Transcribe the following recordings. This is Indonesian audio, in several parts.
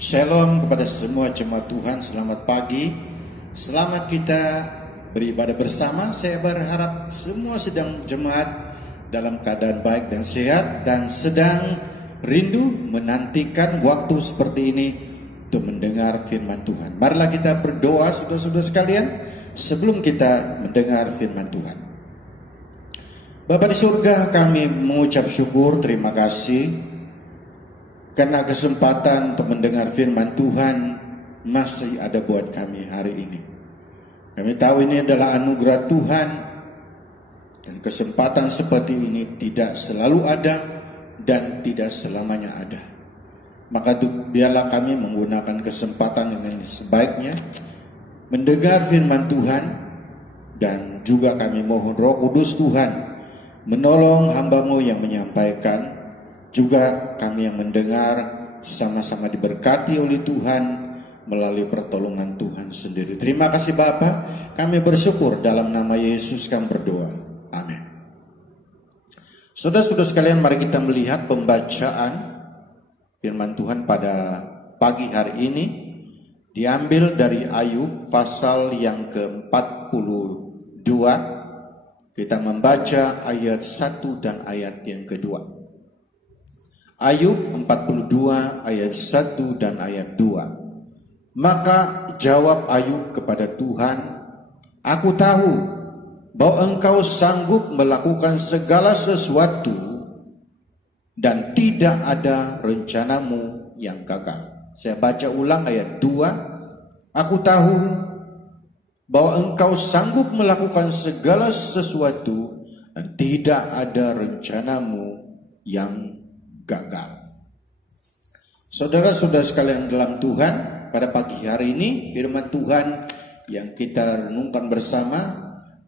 Shalom kepada semua jemaat Tuhan, selamat pagi. Selamat kita beribadah bersama. Saya berharap semua sedang jemaat dalam keadaan baik dan sehat dan sedang rindu menantikan waktu seperti ini untuk mendengar firman Tuhan. Marilah kita berdoa saudara-saudara sekalian sebelum kita mendengar firman Tuhan. Bapa di surga, kami mengucap syukur, terima kasih karena kesempatan untuk mendengar firman Tuhan masih ada buat kami hari ini. Kami tahu ini adalah anugerah Tuhan dan kesempatan seperti ini tidak selalu ada dan tidak selamanya ada. Maka biarlah kami menggunakan kesempatan dengan sebaiknya mendengar firman Tuhan, dan juga kami mohon Roh Kudus Tuhan menolong hamba-Mu yang menyampaikan, juga kami yang mendengar sama-sama diberkati oleh Tuhan melalui pertolongan Tuhan sendiri. Terima kasih Bapa, kami bersyukur dalam nama Yesus kami berdoa. Amin. Saudara-saudara sekalian, mari kita melihat pembacaan firman Tuhan pada pagi hari ini. Diambil dari Ayub pasal yang ke-42. Kita membaca ayat 1 dan ayat yang kedua. Ayub 42 ayat 1 dan ayat 2. Maka jawab Ayub kepada Tuhan, "Aku tahu bahwa Engkau sanggup melakukan segala sesuatu dan tidak ada rencanamu yang gagal." Saya baca ulang ayat 2. Aku tahu bahwa Engkau sanggup melakukan segala sesuatu dan tidak ada rencanamu yang gagal. Saudara-saudara sekalian dalam Tuhan, pada pagi hari ini firman Tuhan yang kita renungkan bersama,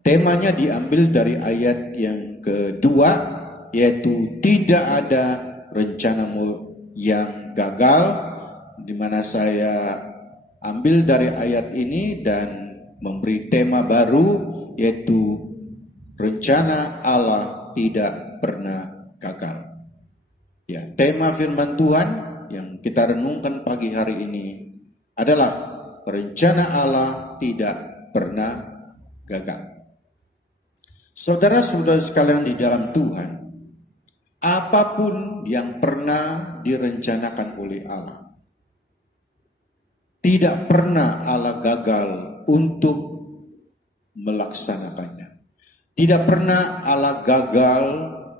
temanya diambil dari ayat yang kedua, yaitu tidak ada rencanamu yang gagal, di mana saya ambil dari ayat ini dan memberi tema baru, yaitu rencana Allah tidak pernah gagal. Ya, tema firman Tuhan yang kita renungkan pagi hari ini adalah rencana Allah tidak pernah gagal. Saudara-saudara sekalian di dalam Tuhan, apapun yang pernah direncanakan oleh Allah, tidak pernah Allah gagal untuk melaksanakannya. Tidak pernah Allah gagal,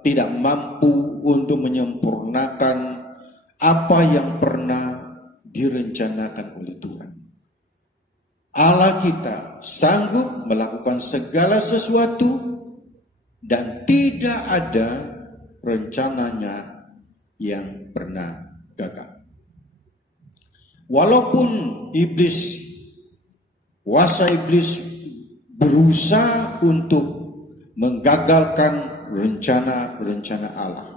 tidak mampu untuk menyempurnakan apa yang pernah direncanakan oleh Tuhan. Allah kita sanggup melakukan segala sesuatu dan tidak ada rencananya yang pernah gagal. Walaupun kuasa iblis berusaha untuk menggagalkan rencana-rencana Allah,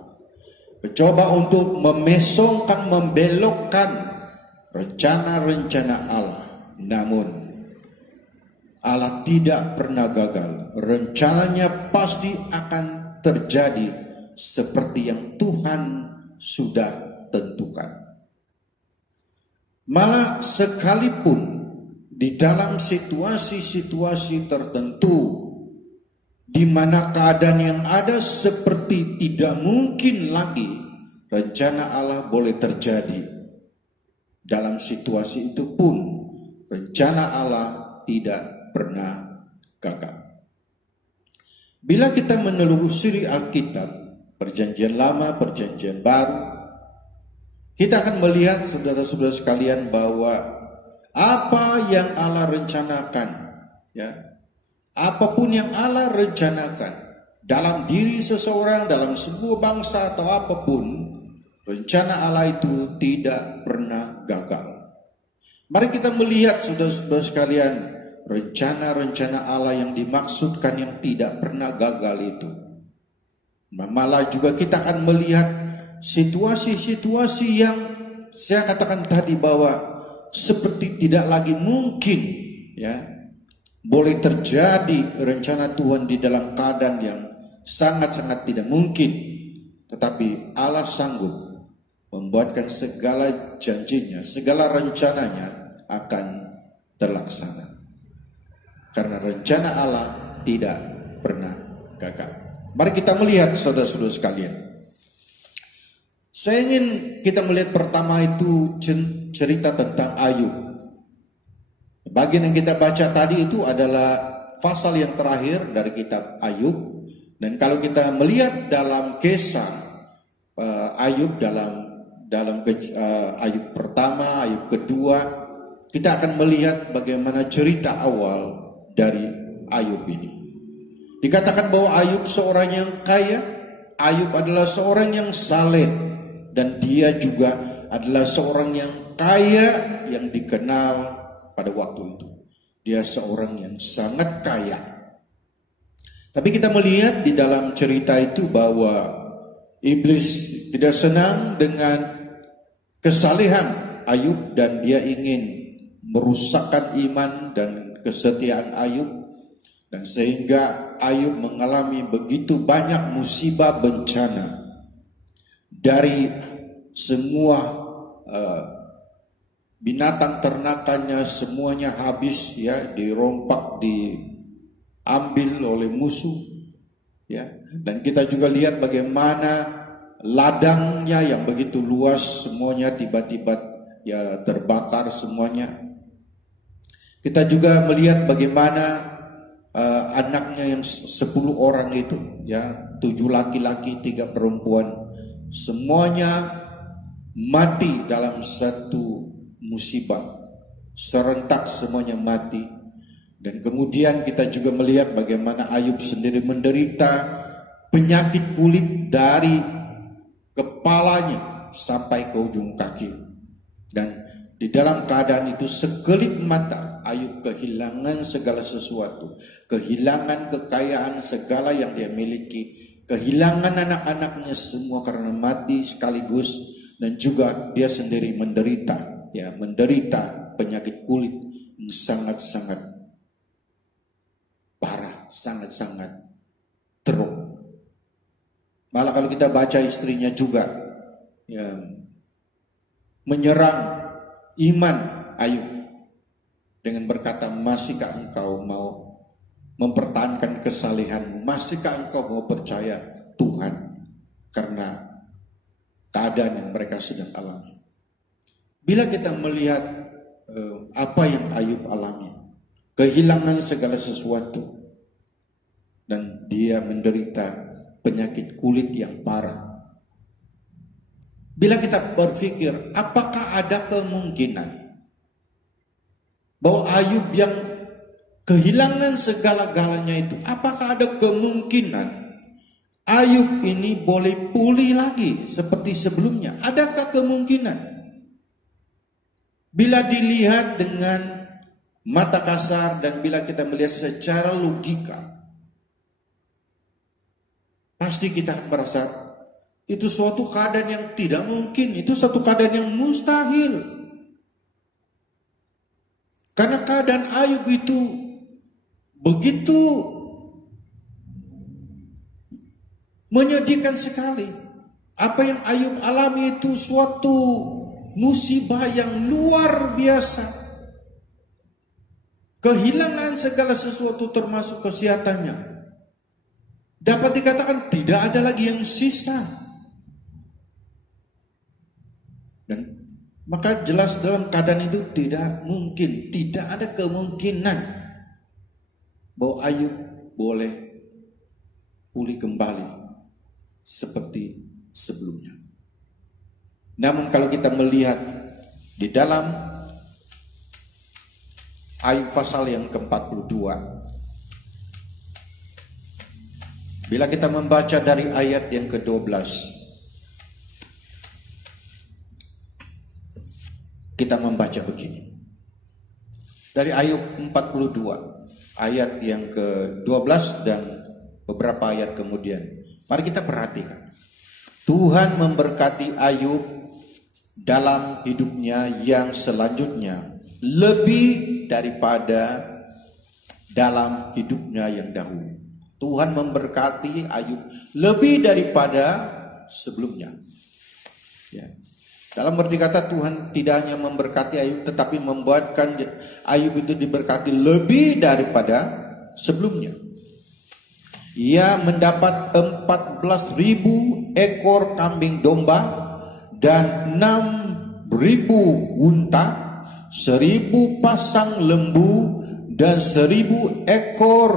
mencoba untuk memesongkan, membelokkan rencana-rencana Allah, namun Allah tidak pernah gagal. Rencananya pasti akan terjadi seperti yang Tuhan sudah tentukan. Malah sekalipun di dalam situasi-situasi tertentu di mana keadaan yang ada seperti tidak mungkin lagi rencana Allah boleh terjadi, dalam situasi itu pun rencana Allah tidak pernah gagal. Bila kita menelusuri Alkitab, Perjanjian Lama, Perjanjian Baru, kita akan melihat saudara-saudara sekalian bahwa apa yang Allah rencanakan, ya, apapun yang Allah rencanakan dalam diri seseorang, dalam sebuah bangsa atau apapun, rencana Allah itu tidak pernah gagal. Mari kita melihat saudara-saudara sekalian, rencana-rencana Allah yang dimaksudkan yang tidak pernah gagal itu. Malah juga kita akan melihat situasi-situasi yang saya katakan tadi bahwa seperti tidak lagi mungkin, ya, boleh terjadi rencana Tuhan di dalam keadaan yang sangat-sangat tidak mungkin. Tetapi Allah sanggup membuatkan segala janjinya, segala rencananya akan terlaksana. Karena rencana Allah tidak pernah gagal. Mari kita melihat saudara-saudara sekalian. Saya ingin kita melihat pertama itu cerita tentang Ayub. Bagian yang kita baca tadi itu adalah pasal yang terakhir dari kitab Ayub. Dan kalau kita melihat dalam kisah Ayub dalam Ayub pertama, Ayub kedua, kita akan melihat bagaimana cerita awal dari Ayub ini. Dikatakan bahwa Ayub seorang yang kaya, Ayub adalah seorang yang saleh, dan dia juga adalah seorang yang kaya yang dikenal pada waktu itu. Dia seorang yang sangat kaya. Tapi kita melihat di dalam cerita itu bahwa iblis tidak senang dengan kesalehan Ayub dan dia ingin merusakkan iman dan kesetiaan Ayub, dan sehingga Ayub mengalami begitu banyak musibah bencana. Dari semua binatang ternakannya semuanya habis, ya, dirompak, diambil oleh musuh, ya. Dan kita juga lihat bagaimana ladangnya yang begitu luas semuanya tiba-tiba ya terbakar semuanya. Kita juga melihat bagaimana anaknya yang 10 orang itu, ya, 7 laki-laki 3 perempuan, semuanya mati dalam satu musibah, serentak semuanya mati. Dan kemudian kita juga melihat bagaimana Ayub sendiri menderita penyakit kulit dari kepalanya sampai ke ujung kaki. Dan di dalam keadaan itu sekelip mata Ayub kehilangan segala sesuatu, kehilangan kekayaan segala yang dia miliki, kehilangan anak-anaknya semua karena mati sekaligus, dan juga dia sendiri menderita, ya, menderita penyakit kulit yang sangat-sangat parah, sangat-sangat teruk. Malah kalau kita baca istrinya juga, ya, menyerang iman Ayub dengan berkata, masihkah engkau mau mempertahankan kesalehanmu? Masihkah engkau mau percaya Tuhan? Karena keadaan yang mereka sedang alami. Bila kita melihat apa yang Ayub alami, kehilangan segala sesuatu, dan dia menderita penyakit kulit yang parah. Bila kita berpikir, apakah ada kemungkinan bahwa Ayub yang kehilangan segala-galanya itu, apakah ada kemungkinan Ayub ini boleh pulih lagi seperti sebelumnya? Adakah kemungkinan? Bila dilihat dengan mata kasar dan bila kita melihat secara logika, pasti kita merasa itu suatu keadaan yang tidak mungkin, itu suatu keadaan yang mustahil. Karena keadaan Ayub itu begitu menyedihkan sekali. Apa yang Ayub alami itu suatu musibah yang luar biasa. Kehilangan segala sesuatu termasuk kesehatannya. Dapat dikatakan tidak ada lagi yang sisa. Dan maka jelas dalam keadaan itu tidak mungkin, tidak ada kemungkinan bahwa Ayub boleh pulih kembali seperti sebelumnya. Namun kalau kita melihat di dalam Ayub pasal yang ke-42, bila kita membaca dari ayat yang ke-12, kita membaca begini. Dari Ayub 42 ayat yang ke-12 dan beberapa ayat kemudian. Mari kita perhatikan. Tuhan memberkati Ayub dalam hidupnya yang selanjutnya lebih daripada dalam hidupnya yang dahulu. Tuhan memberkati Ayub lebih daripada sebelumnya. Ya. Dalam arti kata Tuhan tidak hanya memberkati Ayub, tetapi membuatkan Ayub itu diberkati lebih daripada sebelumnya. Ia mendapat 14.000 ekor kambing domba dan 6.000 unta, 1.000 pasang lembu dan 1.000 ekor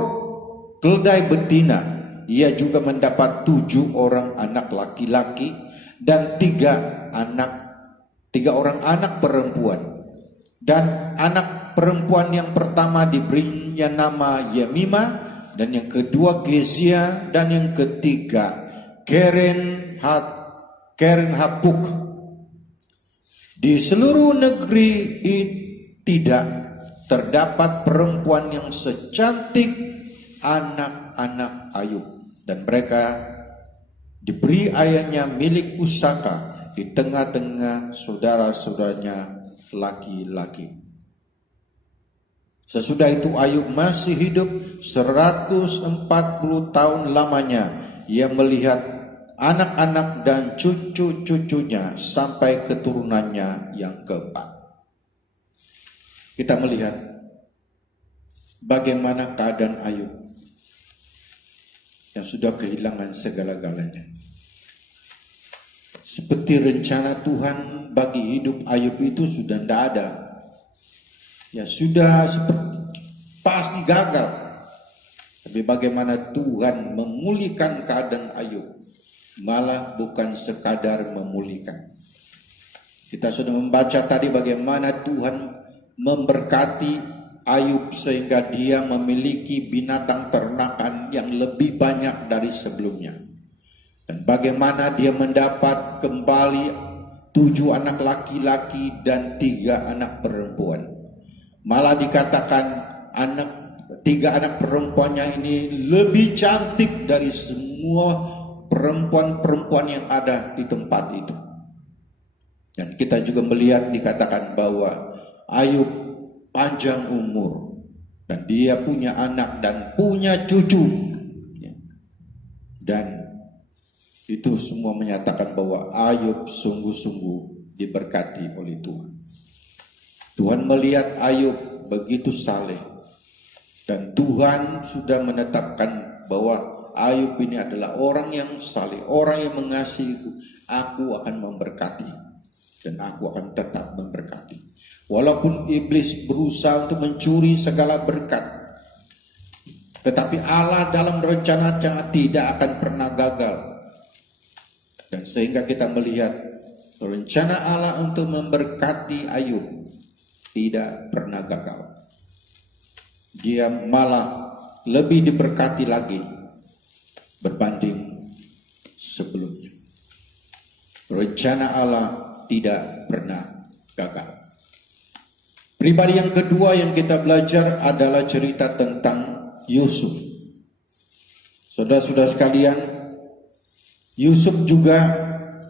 keledai betina. Ia juga mendapat 7 orang anak laki-laki dan 3 orang anak perempuan. Dan anak perempuan yang pertama diberinya nama Yemima, dan yang kedua Gezia, dan yang ketiga Keren Hapuk. Di seluruh negeri tidak terdapat perempuan yang secantik anak-anak Ayub, dan mereka diberi ayahnya milik pusaka di tengah-tengah saudara-saudaranya laki-laki. Sesudah itu Ayub masih hidup 140 tahun lamanya. Ia melihat anak-anak dan cucu-cucunya sampai keturunannya yang keempat. Kita melihat bagaimana keadaan Ayub yang sudah kehilangan segala-galanya. Seperti rencana Tuhan bagi hidup Ayub itu sudah tidak ada. Ya sudah pasti gagal. Tapi bagaimana Tuhan memulihkan keadaan Ayub, malah bukan sekadar memulihkan. Kita sudah membaca tadi bagaimana Tuhan memberkati Ayub sehingga dia memiliki binatang ternakan yang lebih banyak dari sebelumnya. Dan bagaimana dia mendapat kembali 7 anak laki-laki dan 3 anak perempuan. Malah dikatakan 3 anak perempuannya ini lebih cantik dari semua perempuan-perempuan yang ada di tempat itu. Dan kita juga melihat dikatakan bahwa Ayub panjang umur dan dia punya anak dan punya cucu. Dan itu semua menyatakan bahwa Ayub sungguh-sungguh diberkati oleh Tuhan. Tuhan melihat Ayub begitu saleh, dan Tuhan sudah menetapkan bahwa Ayub ini adalah orang yang saleh, orang yang mengasihiku. Aku akan memberkati dan aku akan tetap memberkati. Walaupun iblis berusaha untuk mencuri segala berkat, tetapi Allah dalam rencananya tidak akan pernah gagal. Dan sehingga kita melihat rencana Allah untuk memberkati Ayub tidak pernah gagal. Dia malah lebih diberkati lagi berbanding sebelumnya. Rencana Allah tidak pernah gagal. Pribadi yang kedua yang kita belajar adalah cerita tentang Yusuf. Saudara-saudara sekalian, Yusuf juga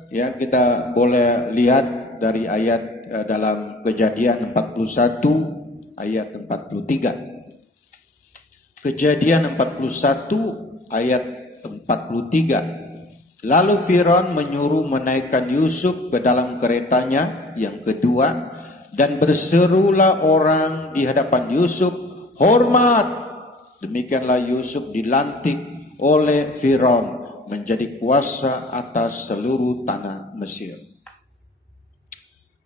ya kita boleh lihat dari ayat dalam Kejadian 41 ayat 43. Kejadian 41 ayat 43. Lalu Firaun menyuruh menaikkan Yusuf ke dalam keretanya yang kedua, dan berserulah orang di hadapan Yusuf, "Hormat!" Demikianlah Yusuf dilantik oleh Firaun menjadi kuasa atas seluruh tanah Mesir.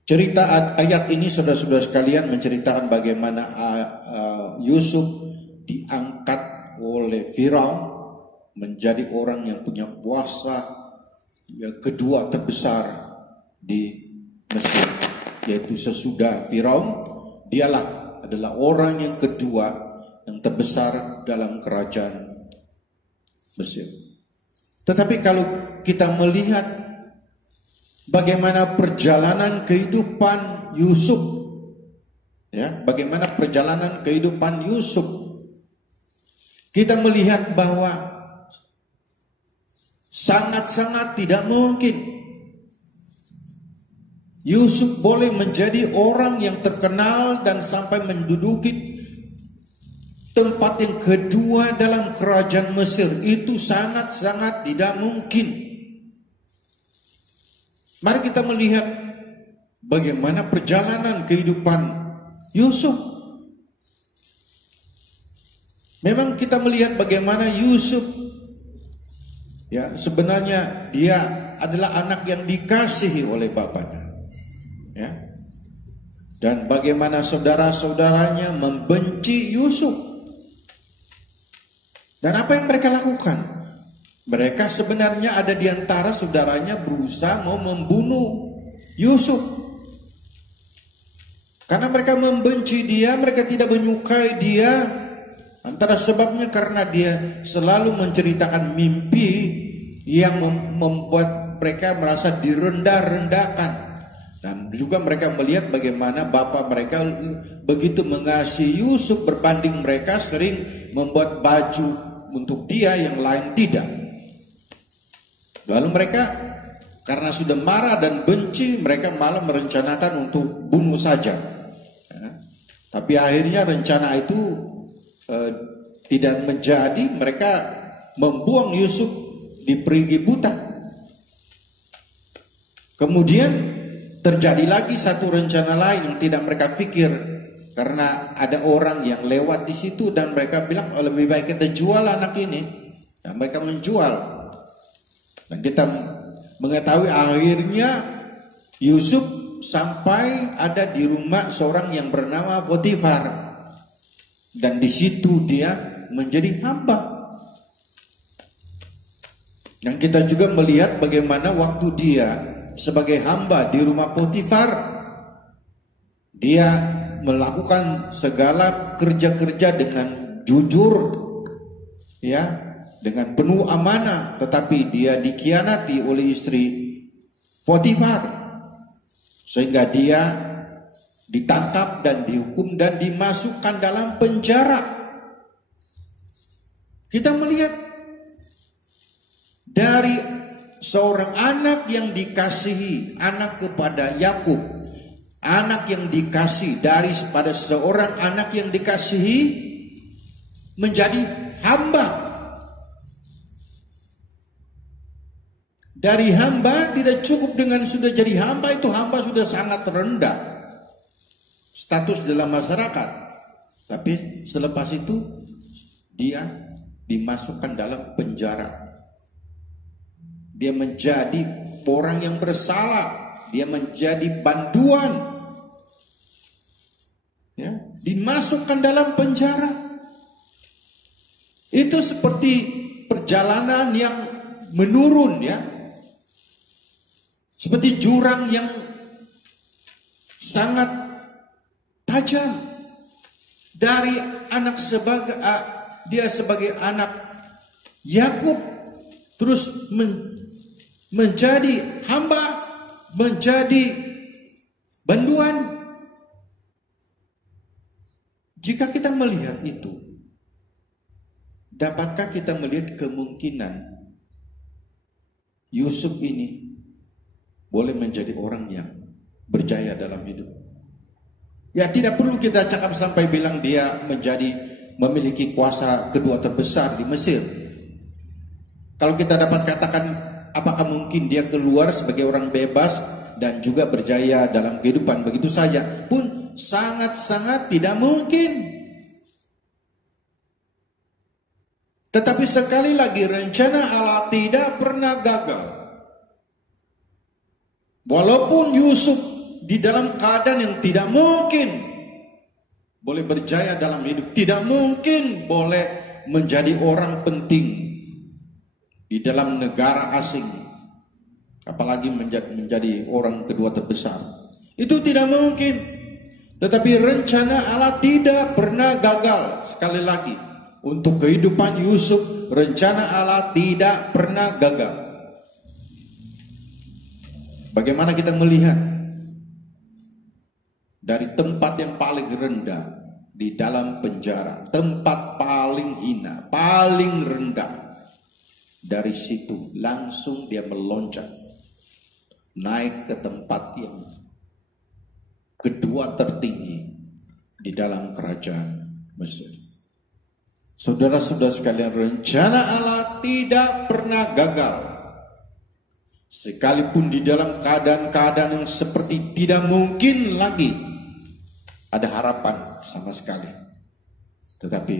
Cerita ayat ini saudara-saudara sekalian menceritakan bagaimana Yusuf diangkat oleh Firaun menjadi orang yang punya kuasa yang kedua terbesar di Mesir, yaitu sesudah Firaun dialah adalah orang yang kedua yang terbesar dalam kerajaan Mesir. Tetapi kalau kita melihat bagaimana perjalanan kehidupan Yusuf, ya, bagaimana perjalanan kehidupan Yusuf, kita melihat bahwa sangat-sangat tidak mungkin Yusuf boleh menjadi orang yang terkenal dan sampai menduduki tempat yang kedua dalam kerajaan Mesir. Itu sangat-sangat tidak mungkin. Mari kita melihat bagaimana perjalanan kehidupan Yusuf. Memang kita melihat bagaimana Yusuf, ya, sebenarnya dia adalah anak yang dikasihi oleh bapaknya, ya. Dan bagaimana saudara-saudaranya membenci Yusuf. Dan apa yang mereka lakukan? Mereka sebenarnya ada di antara saudaranya berusaha mau membunuh Yusuf. Karena mereka membenci dia, mereka tidak menyukai dia. Antara sebabnya karena dia selalu menceritakan mimpi yang membuat mereka merasa direndah-rendahkan. Dan juga mereka melihat bagaimana bapak mereka begitu mengasihi Yusuf berbanding mereka sering membuat baju untuk dia yang lain tidak. Lalu mereka karena sudah marah dan benci, mereka malah merencanakan untuk bunuh saja. Ya. Tapi akhirnya rencana itu tidak menjadi. Mereka membuang Yusuf di perigi buta. Kemudian terjadi lagi satu rencana lain yang tidak mereka pikir, karena ada orang yang lewat di situ dan mereka bilang, oh, lebih baik kita jual anak ini. Dan mereka menjual. Dan kita mengetahui akhirnya Yusuf sampai ada di rumah seorang yang bernama Potifar, dan di situ dia menjadi hamba. Dan kita juga melihat bagaimana waktu dia sebagai hamba di rumah Potifar, dia melakukan segala kerja-kerja dengan jujur, ya, dengan penuh amanah, tetapi dia dikhianati oleh istri Potifar, sehingga dia ditangkap dan dihukum dan dimasukkan dalam penjara. Kita melihat dari seorang anak yang dikasihi, anak kepada Yakub, anak yang dikasih pada seorang anak yang dikasihi menjadi hamba. Dari hamba tidak cukup dengan sudah jadi hamba, itu hamba sudah sangat rendah status dalam masyarakat. Tapi selepas itu dia dimasukkan dalam penjara. Dia menjadi orang yang bersalah, dia menjadi banduan, ya, dimasukkan dalam penjara. Itu seperti perjalanan yang menurun, ya, seperti jurang yang sangat tajam. Dari anak dia sebagai anak Yakub, terus menjadi hamba, menjadi banduan. Jika kita melihat itu, dapatkah kita melihat kemungkinan Yusuf ini boleh menjadi orang yang berjaya dalam hidup? Ya, tidak perlu kita cakap sampai bilang dia memiliki kuasa kedua terbesar di Mesir. Kalau kita dapat katakan, apakah mungkin dia keluar sebagai orang bebas dan juga berjaya dalam kehidupan begitu saja? Pun sangat-sangat tidak mungkin. Tetapi sekali lagi, rencana Allah tidak pernah gagal. Walaupun Yusuf di dalam keadaan yang tidak mungkin boleh berjaya dalam hidup, tidak mungkin boleh menjadi orang penting di dalam negara asing, apalagi menjadi orang kedua terbesar. Itu tidak mungkin. Tetapi rencana Allah tidak pernah gagal. Sekali lagi, untuk kehidupan Yusuf, rencana Allah tidak pernah gagal. Bagaimana kita melihat dari tempat yang paling rendah di dalam penjara, tempat paling hina, paling rendah, dari situ langsung dia meloncat naik ke tempat yang kedua tertinggi di dalam kerajaan Mesir. Saudara-saudara sekalian, rencana Allah tidak pernah gagal. Sekalipun di dalam keadaan-keadaan yang seperti tidak mungkin lagi ada harapan sama sekali. Tetapi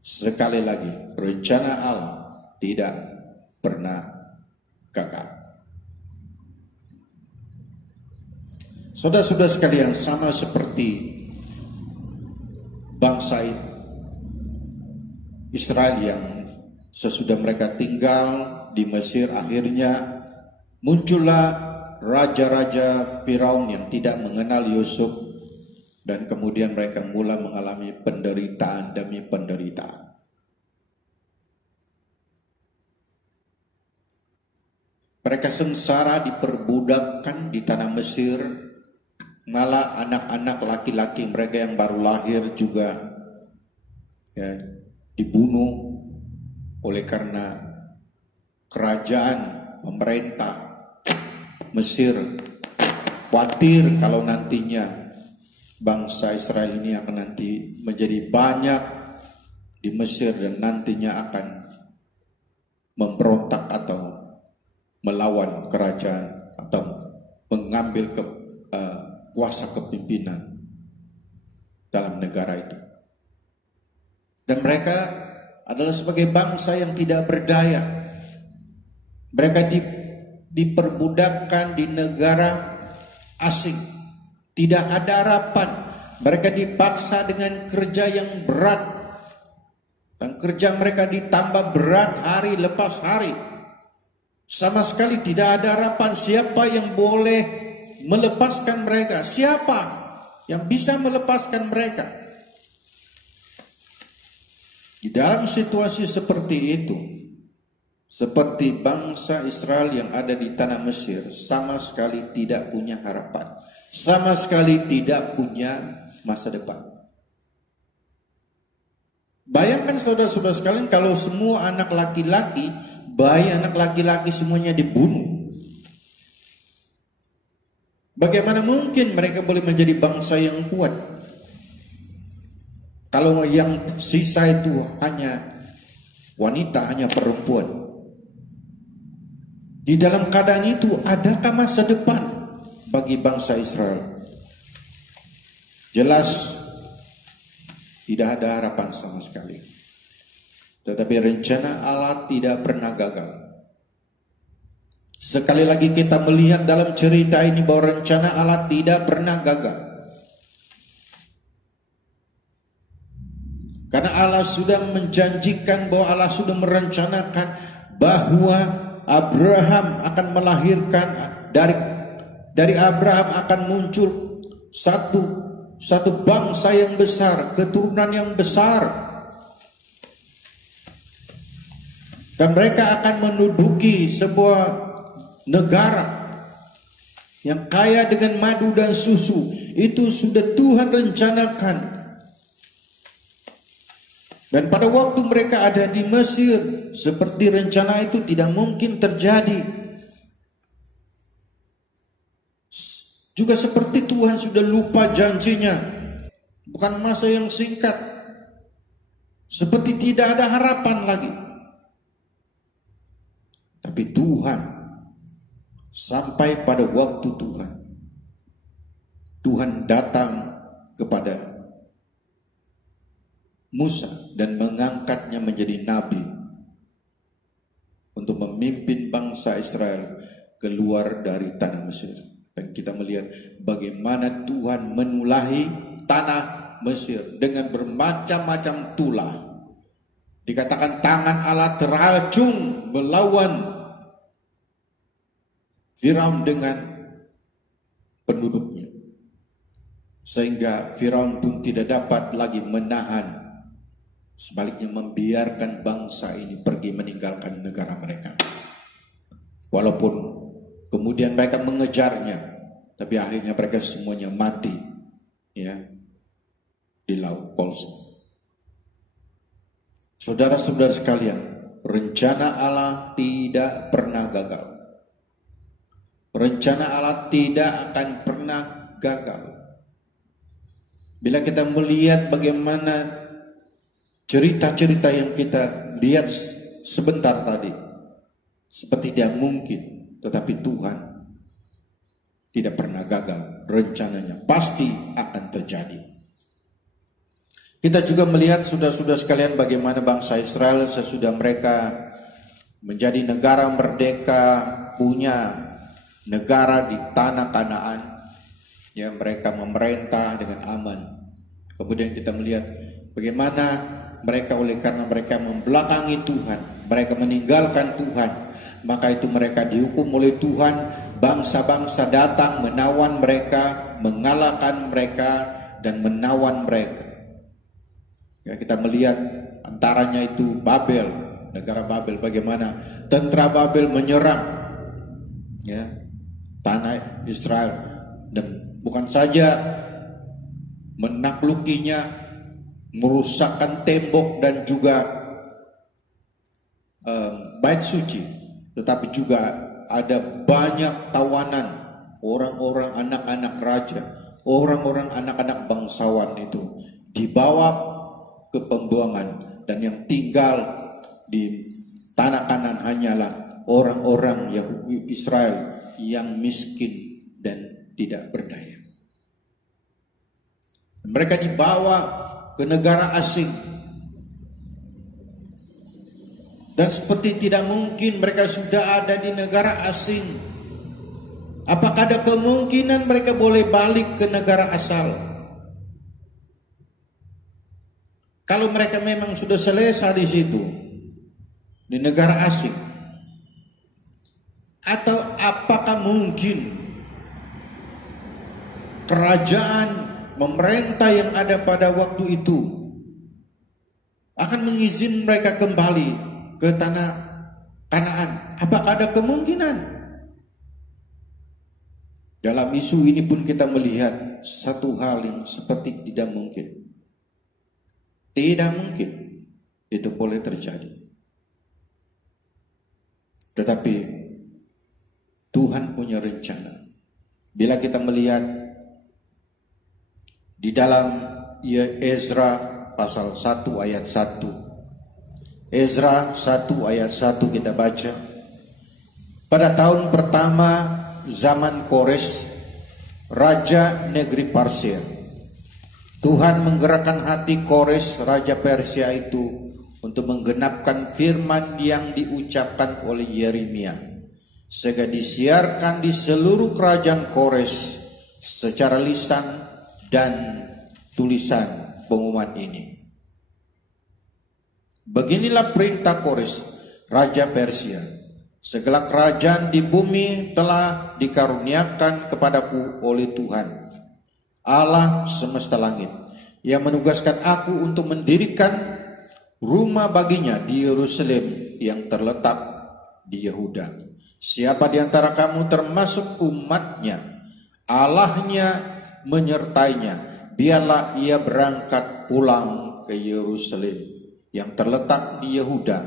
sekali lagi, rencana Allah tidak pernah gagal. Saudara-saudara sekalian, sama seperti bangsa Israel yang sesudah mereka tinggal di Mesir, akhirnya muncullah raja-raja Firaun yang tidak mengenal Yusuf, dan kemudian mereka mulai mengalami penderitaan demi penderitaan. Mereka sengsara diperbudakkan di tanah Mesir, malah anak-anak laki-laki mereka yang baru lahir juga ya, dibunuh oleh karena kerajaan pemerintah Mesir khawatir kalau nantinya bangsa Israel ini akan nanti menjadi banyak di Mesir dan nantinya akan memberontak atau melawan kerajaan atau mengambil kuasa kepimpinan dalam negara itu. Dan mereka adalah sebagai bangsa yang tidak berdaya. Mereka diperbudakkan di negara asing, tidak ada harapan. Mereka dipaksa dengan kerja yang berat, dan kerja mereka ditambah berat hari lepas hari. Sama sekali tidak ada harapan. Siapa yang boleh melepaskan mereka? Siapa yang bisa melepaskan mereka? Di dalam situasi seperti itu, seperti bangsa Israel yang ada di tanah Mesir, sama sekali tidak punya harapan, sama sekali tidak punya masa depan. Bayangkan saudara-saudara sekalian, kalau semua anak laki-laki, bayi anak laki-laki semuanya dibunuh. Bagaimana mungkin mereka boleh menjadi bangsa yang kuat kalau yang sisa itu hanya wanita, hanya perempuan? Di dalam keadaan itu, adakah masa depan bagi bangsa Israel? Jelas tidak ada harapan sama sekali. Tetapi rencana Allah tidak pernah gagal. Sekali lagi kita melihat dalam cerita ini bahwa rencana Allah tidak pernah gagal. Karena Allah sudah menjanjikan, bahwa Allah sudah merencanakan bahwa Abraham akan melahirkan, dari Abraham akan muncul satu bangsa yang besar, keturunan yang besar, dan mereka akan menduduki sebuah negara yang kaya dengan madu dan susu. Itu sudah Tuhan rencanakan. Dan pada waktu mereka ada di Mesir, seperti rencana itu tidak mungkin terjadi. Juga seperti Tuhan sudah lupa janjinya, bukan masa yang singkat, seperti tidak ada harapan lagi. Tapi Tuhan, sampai pada waktu Tuhan datang kepada Musa dan mengangkatnya menjadi nabi untuk memimpin bangsa Israel keluar dari tanah Mesir. Dan kita melihat bagaimana Tuhan menulahi tanah Mesir dengan bermacam-macam tulah. Dikatakan tangan Allah teracung melawan Firaun dengan penduduknya, sehingga Firaun pun tidak dapat lagi menahan. Sebaliknya membiarkan bangsa ini pergi meninggalkan negara mereka. Walaupun kemudian mereka mengejarnya, tapi akhirnya mereka semuanya mati ya di Laut Kolso. Saudara-saudara sekalian, rencana Allah tidak pernah gagal. Rencana Allah tidak akan pernah gagal. Bila kita melihat bagaimana cerita-cerita yang kita lihat sebentar tadi, seperti tidak mungkin tetapi Tuhan tidak pernah gagal. Rencananya pasti akan terjadi. Kita juga melihat saudara-saudara sekalian bagaimana bangsa Israel sesudah mereka menjadi negara merdeka, punya negara di tanah Kanaan, ya, mereka memerintah dengan aman. Kemudian kita melihat bagaimana mereka, oleh karena mereka membelakangi Tuhan, mereka meninggalkan Tuhan, maka itu mereka dihukum oleh Tuhan. Bangsa-bangsa datang menawan mereka, mengalahkan mereka, dan menawan mereka. Ya, kita melihat antaranya itu Babel, negara Babel, bagaimana tentara Babel menyerang, ya, tanah Israel, dan bukan saja menaklukinya, merusakkan tembok dan juga bait suci, tetapi juga ada banyak tawanan orang-orang anak-anak raja, orang-orang anak-anak bangsawan itu dibawa ke pembuangan, dan yang tinggal di tanah Kanan hanyalah orang-orang Yahudi Israel yang miskin dan tidak berdaya. Mereka dibawa ke negara asing, dan seperti tidak mungkin mereka sudah ada di negara asing. Apakah ada kemungkinan mereka boleh balik ke negara asal? Kalau mereka memang sudah selesai di situ, di negara asing, atau apakah mungkin kerajaan pemerintah yang ada pada waktu itu akan mengizinkan mereka kembali ke tanah Kanaan? Apakah ada kemungkinan? Dalam isu ini pun kita melihat satu hal yang seperti tidak mungkin. Tidak mungkin itu boleh terjadi. Tetapi Tuhan punya rencana. Bila kita melihat di dalam Ezra pasal 1 ayat 1. Ezra 1 ayat 1 kita baca. Pada tahun pertama zaman Kores, raja negeri Parsia, Tuhan menggerakkan hati Kores, raja Persia itu, untuk menggenapkan firman yang diucapkan oleh Yeremia, sehingga disiarkan di seluruh kerajaan Kores secara lisan dan tulisan pengumuman ini. Beginilah perintah Kores, raja Persia: segala kerajaan di bumi telah dikaruniakan kepadaku oleh Tuhan, Allah semesta langit, yang menugaskan aku untuk mendirikan rumah baginya di Yerusalem yang terletak di Yehuda. Siapa di antara kamu termasuk umatnya, Allahnya menyertainya, biarlah ia berangkat pulang ke Yerusalem yang terletak di Yehuda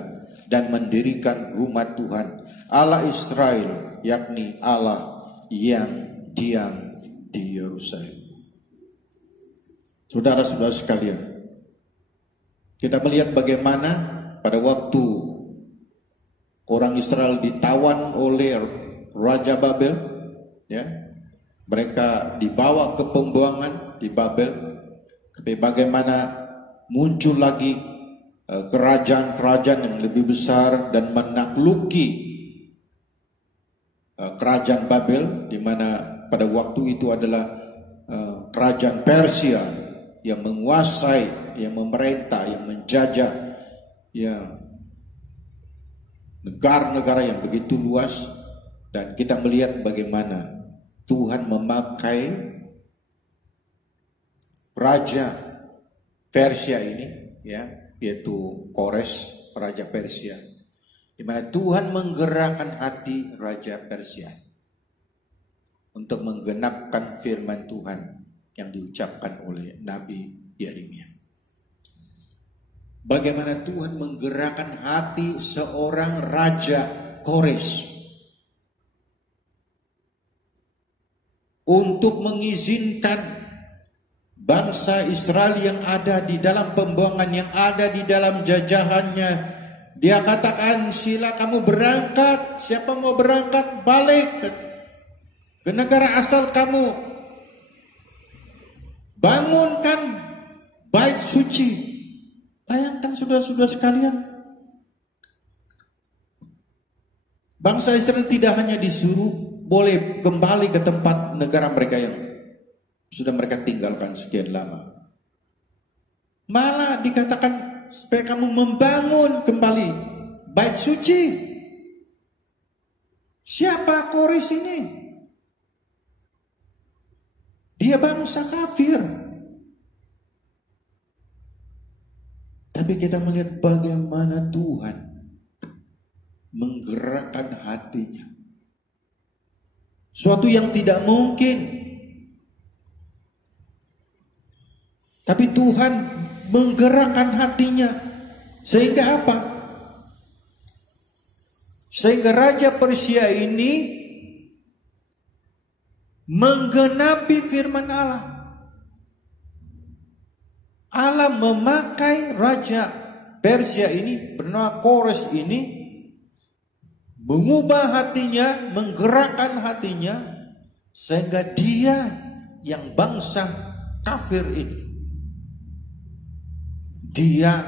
dan mendirikan rumah Tuhan Allah Israel, yakni Allah yang diam di Yerusalem. Saudara-saudara sekalian, kita melihat bagaimana pada waktu orang Israel ditawan oleh Raja Babel, ya, mereka dibawa ke pembuangan di Babel. Tapi bagaimana muncul lagi kerajaan-kerajaan yang lebih besar dan menakluki kerajaan Babel, di mana pada waktu itu adalah kerajaan Persia yang menguasai, yang memerintah, yang menjajah, ya, negara-negara yang begitu luas. Dan kita melihat bagaimana Tuhan memakai raja Persia ini, ya, yaitu Kores, raja Persia, di mana Tuhan menggerakkan hati raja Persia untuk menggenapkan firman Tuhan yang diucapkan oleh Nabi Yeremia. Bagaimana Tuhan menggerakkan hati seorang raja Kores untuk mengizinkan bangsa Israel yang ada di dalam pembuangan, yang ada di dalam jajahannya, Dia katakan, sila kamu berangkat. Siapa mau berangkat, balik ke negara asal kamu. Bangunkan bait suci. Bayangkan saudara-saudara sekalian, bangsa Israel tidak hanya disuruh boleh kembali ke tempat negara mereka yang sudah mereka tinggalkan sekian lama. Malah dikatakan supaya kamu membangun kembali bait suci. Siapa Kores ini? Dia bangsa kafir. Tapi kita melihat bagaimana Tuhan menggerakkan hatinya. Suatu yang tidak mungkin. Tapi Tuhan menggerakkan hatinya. Sehingga apa? Sehingga Raja Persia ini menggenapi firman Allah. Allah memakai Raja Persia ini bernama Kores ini, mengubah hatinya, menggerakkan hatinya, sehingga dia yang bangsa kafir ini, dia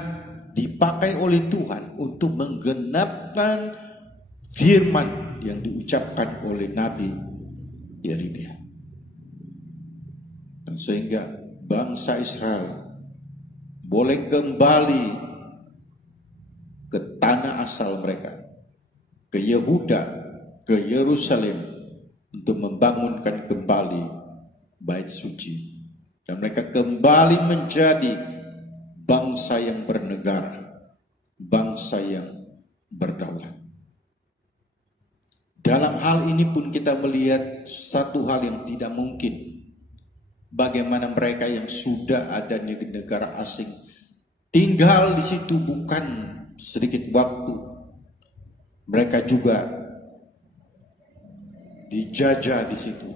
dipakai oleh Tuhan untuk menggenapkan firman yang diucapkan oleh Nabi Yeremia. Dan sehingga bangsa Israel boleh kembali ke tanah asal mereka, ke Yehuda, ke Yerusalem, untuk membangunkan kembali bait suci. Dan mereka kembali menjadi bangsa yang bernegara, bangsa yang berdaulat. Dalam hal ini pun kita melihat satu hal yang tidak mungkin. Bagaimana mereka yang sudah ada di negara asing tinggal di situ bukan sedikit waktu. Mereka juga dijajah di situ,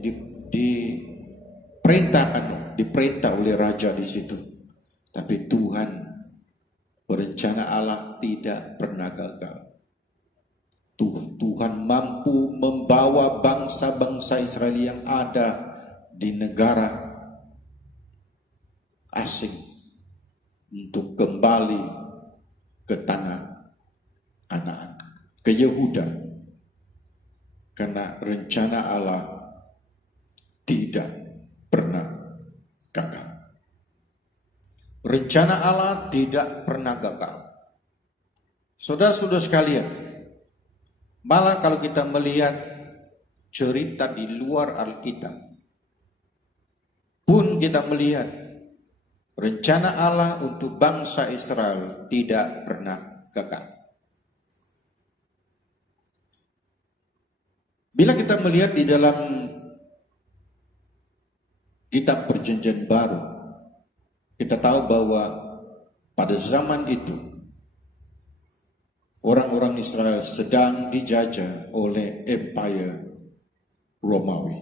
diperintah oleh raja di situ. Tapi Tuhan, rencana Allah tidak pernah gagal. Tuhan mampu membawa bangsa-bangsa Israel yang ada di negara asing untuk kembali ke tanah Kanaan, ke Yehuda. Karena rencana Allah tidak pernah gagal. Rencana Allah tidak pernah gagal. Saudara-saudara sekalian, malah kalau kita melihat cerita di luar Alkitab, pun kita melihat rencana Allah untuk bangsa Israel tidak pernah gagal. Bila kita melihat di dalam kitab Perjanjian Baru, kita tahu bahwa pada zaman itu orang-orang Israel sedang dijajah oleh Empire Romawi.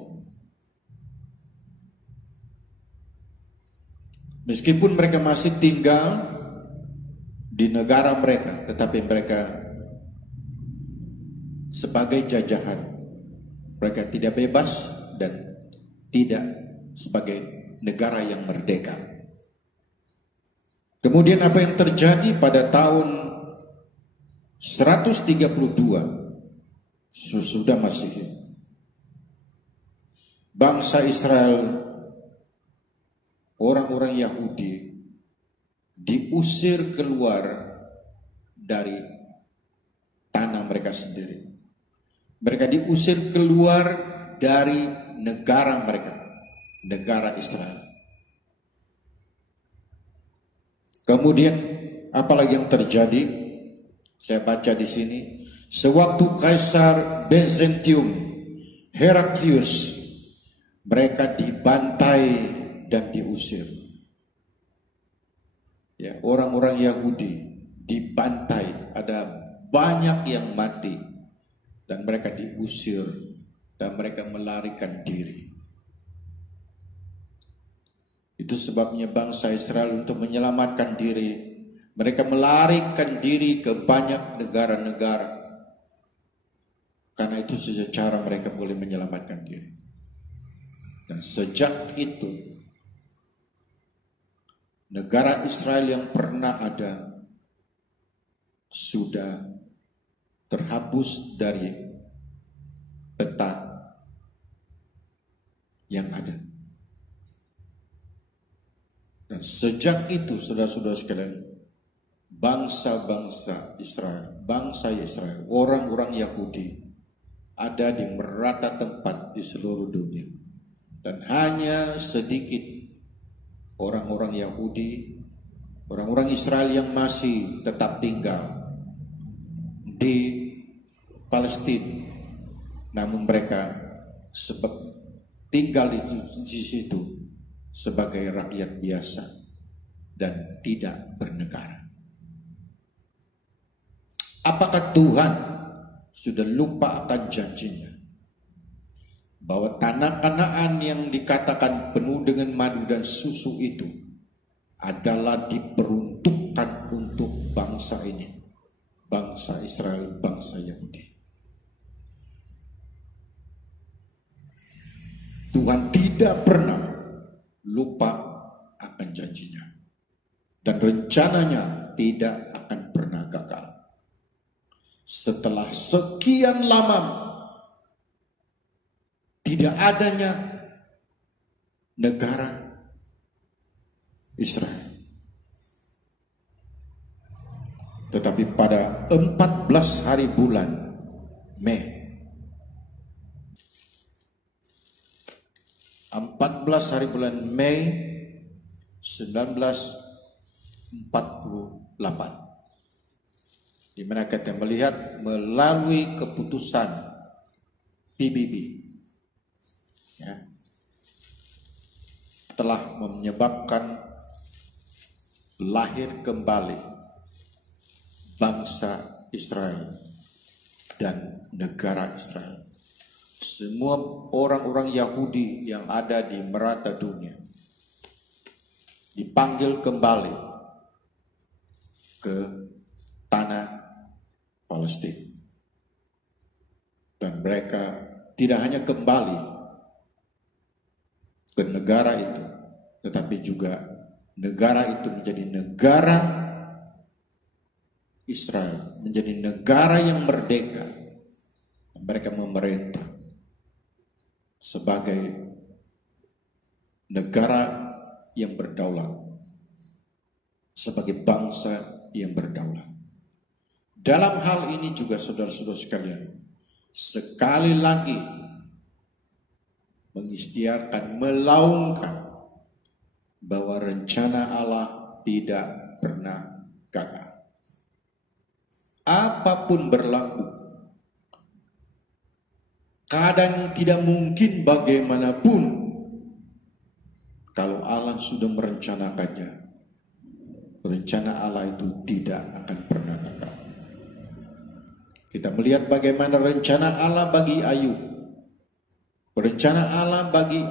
Meskipun mereka masih tinggal di negara mereka, tetapi mereka sebagai jajahan. Mereka tidak bebas dan tidak sebagai negara yang merdeka. Kemudian apa yang terjadi pada tahun 132 sesudah Masehi, bangsa Israel, orang-orang Yahudi diusir keluar dari tanah mereka sendiri. Mereka diusir keluar dari negara mereka, negara Israel. Kemudian apalagi yang terjadi? Saya baca di sini, sewaktu Kaisar Byzantium Heraklius, mereka dibantai dan diusir. Ya, orang-orang Yahudi dibantai, ada banyak yang mati dan mereka diusir dan mereka melarikan diri. Itu sebabnya bangsa Israel untuk menyelamatkan diri, Mereka melarikan diri ke banyak negara-negara. Karena itu saja cara mereka boleh menyelamatkan diri. Dan sejak itu, negara Israel yang pernah ada sudah terhapus dari peta yang ada. Dan sejak itu, saudara-saudara sekalian, bangsa-bangsa Israel, bangsa Israel, orang-orang Yahudi ada di merata tempat di seluruh dunia. Dan hanya sedikit orang-orang Yahudi, orang-orang Israel yang masih tetap tinggal di Palestina. Namun mereka tinggal di situ sebagai rakyat biasa dan tidak bernegara. Apakah Tuhan sudah lupa akan janjinya bahwa tanah Kanaan yang dikatakan penuh dengan madu dan susu itu adalah diperuntukkan untuk bangsa ini, bangsa Israel, bangsa Yahudi? Tuhan tidak pernah lupa akan janjinya dan rencananya tidak akan pernah gagal. Setelah sekian lama tidak adanya negara Israel, tetapi pada 14 hari bulan Mei 14 hari bulan Mei 1948, di mana kita melihat melalui keputusan PBB, ya, telah menyebabkan lahir kembali bangsa Israel dan negara Israel. Semua orang-orang Yahudi yang ada di merata dunia dipanggil kembali ke tanah Palestina. Dan mereka tidak hanya kembali ke negara itu, tetapi juga negara itu menjadi negara Israel, menjadi negara yang merdeka. Mereka memerintah sebagai negara yang berdaulat, sebagai bangsa yang berdaulat. Dalam hal ini juga saudara-saudara sekalian, sekali lagi mengistiarkan, melaungkan bahwa rencana Allah tidak pernah gagal. Apapun berlaku, keadaan yang tidak mungkin bagaimanapun, kalau Allah sudah merencanakannya, rencana Allah itu tidak akan pernah gagal. Kita melihat bagaimana rencana Allah bagi Ayub, rencana Allah bagi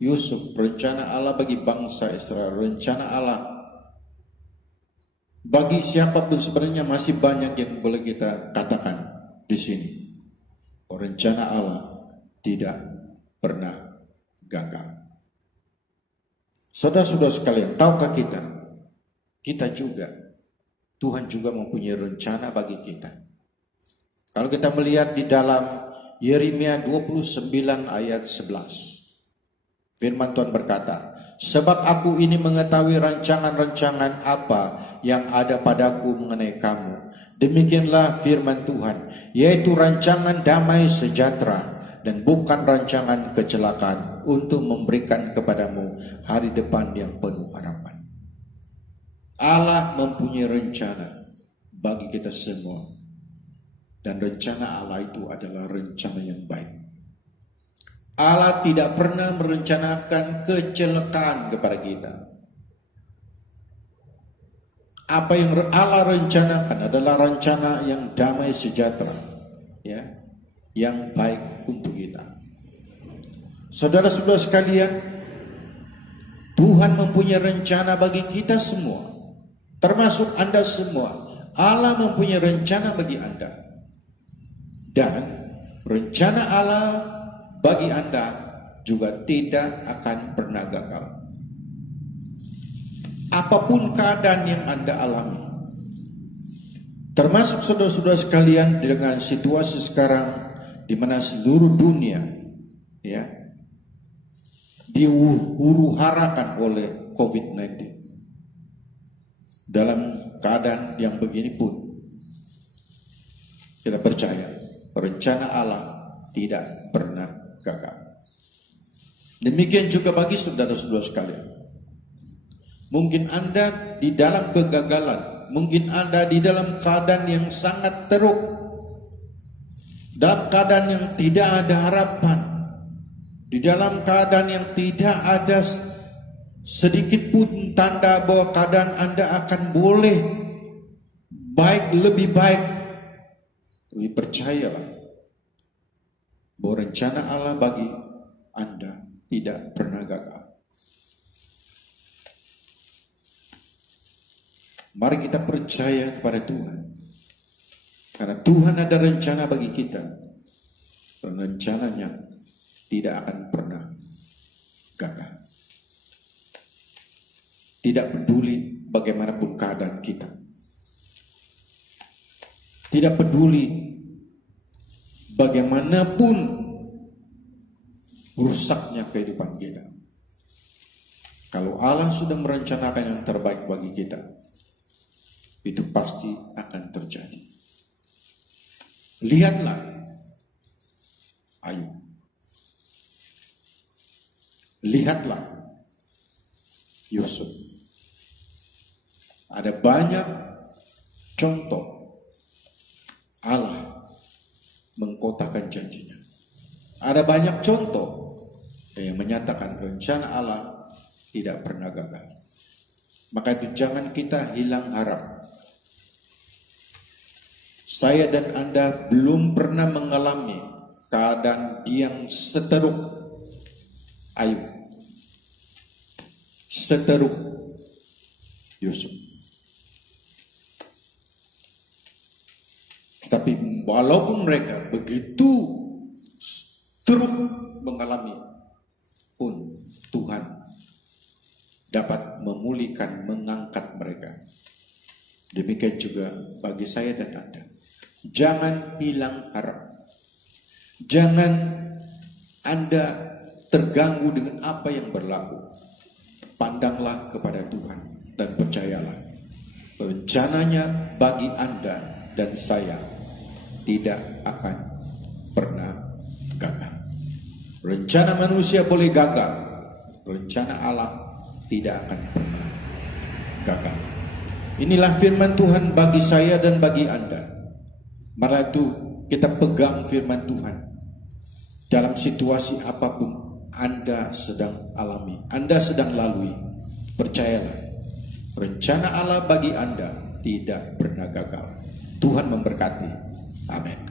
Yusuf, rencana Allah bagi bangsa Israel, rencana Allah bagi siapapun. Sebenarnya masih banyak yang boleh kita katakan di sini. Rencana Allah tidak pernah gagal. Saudara-saudara sekalian, tahukah kita juga, Tuhan juga mempunyai rencana bagi kita. Kalau kita melihat di dalam Yeremia 29 ayat 11, firman Tuhan berkata, sebab aku ini mengetahui rancangan-rancangan apa yang ada padaku mengenai kamu. Demikianlah firman Tuhan, yaitu rancangan damai sejahtera dan bukan rancangan kecelakaan, untuk memberikan kepadamu hari depan yang penuh harapan. Allah mempunyai rencana bagi kita semua. Dan rencana Allah itu adalah rencana yang baik. Allah tidak pernah merencanakan kecelakaan kepada kita. Apa yang Allah rencanakan adalah rencana yang damai sejahtera, ya, yang baik untuk kita. Saudara-saudara sekalian, Tuhan mempunyai rencana bagi kita semua. termasuk Anda semua. Allah mempunyai rencana bagi Anda. Dan rencana Allah bagi Anda juga tidak akan pernah gagal. Apapun keadaan yang Anda alami, termasuk saudara-saudara sekalian dengan situasi sekarang di mana seluruh dunia ya dihuru-harakan oleh COVID-19. Dalam keadaan yang begini pun kita percaya rencana Allah tidak pernah gagal. Demikian juga bagi saudara-saudara sekalian. Mungkin Anda di dalam kegagalan, mungkin Anda di dalam keadaan yang sangat teruk, dalam keadaan yang tidak ada harapan, di dalam keadaan yang tidak ada sedikit pun tanda bahwa keadaan Anda akan boleh baik, lebih baik. Tapi percayalah bahwa rencana Allah bagi Anda tidak pernah gagal. Mari kita percaya kepada Tuhan. Karena Tuhan ada rencana bagi kita. Dan rencananya tidak akan pernah gagal. Tidak peduli bagaimanapun keadaan kita. Tidak peduli bagaimanapun rusaknya kehidupan kita. Kalau Allah sudah merencanakan yang terbaik bagi kita, itu pasti akan terjadi. Lihatlah Ayub. Lihatlah Yusuf. Ada banyak contoh Allah mengkotakkan janjinya. Ada banyak contoh yang menyatakan rencana Allah tidak pernah gagal. Maka itu jangan kita hilang harap. Saya dan Anda belum pernah mengalami keadaan yang seteruk Ayub, seteruk Yusuf. Tapi walaupun mereka begitu teruk mengalami pun, Tuhan dapat memulihkan, mengangkat mereka. Demikian juga bagi saya dan Anda. Jangan hilang harap. Jangan Anda terganggu dengan apa yang berlaku. Pandanglah kepada Tuhan dan percayalah. Rencananya bagi Anda dan saya tidak akan pernah gagal. Rencana manusia boleh gagal. Rencana Allah tidak akan pernah gagal. Inilah firman Tuhan bagi saya dan bagi Anda. Mari itu kita pegang firman Tuhan. Dalam situasi apapun Anda sedang alami, Anda sedang lalui, percayalah, rencana Allah bagi Anda tidak pernah gagal. Tuhan memberkati. Amin.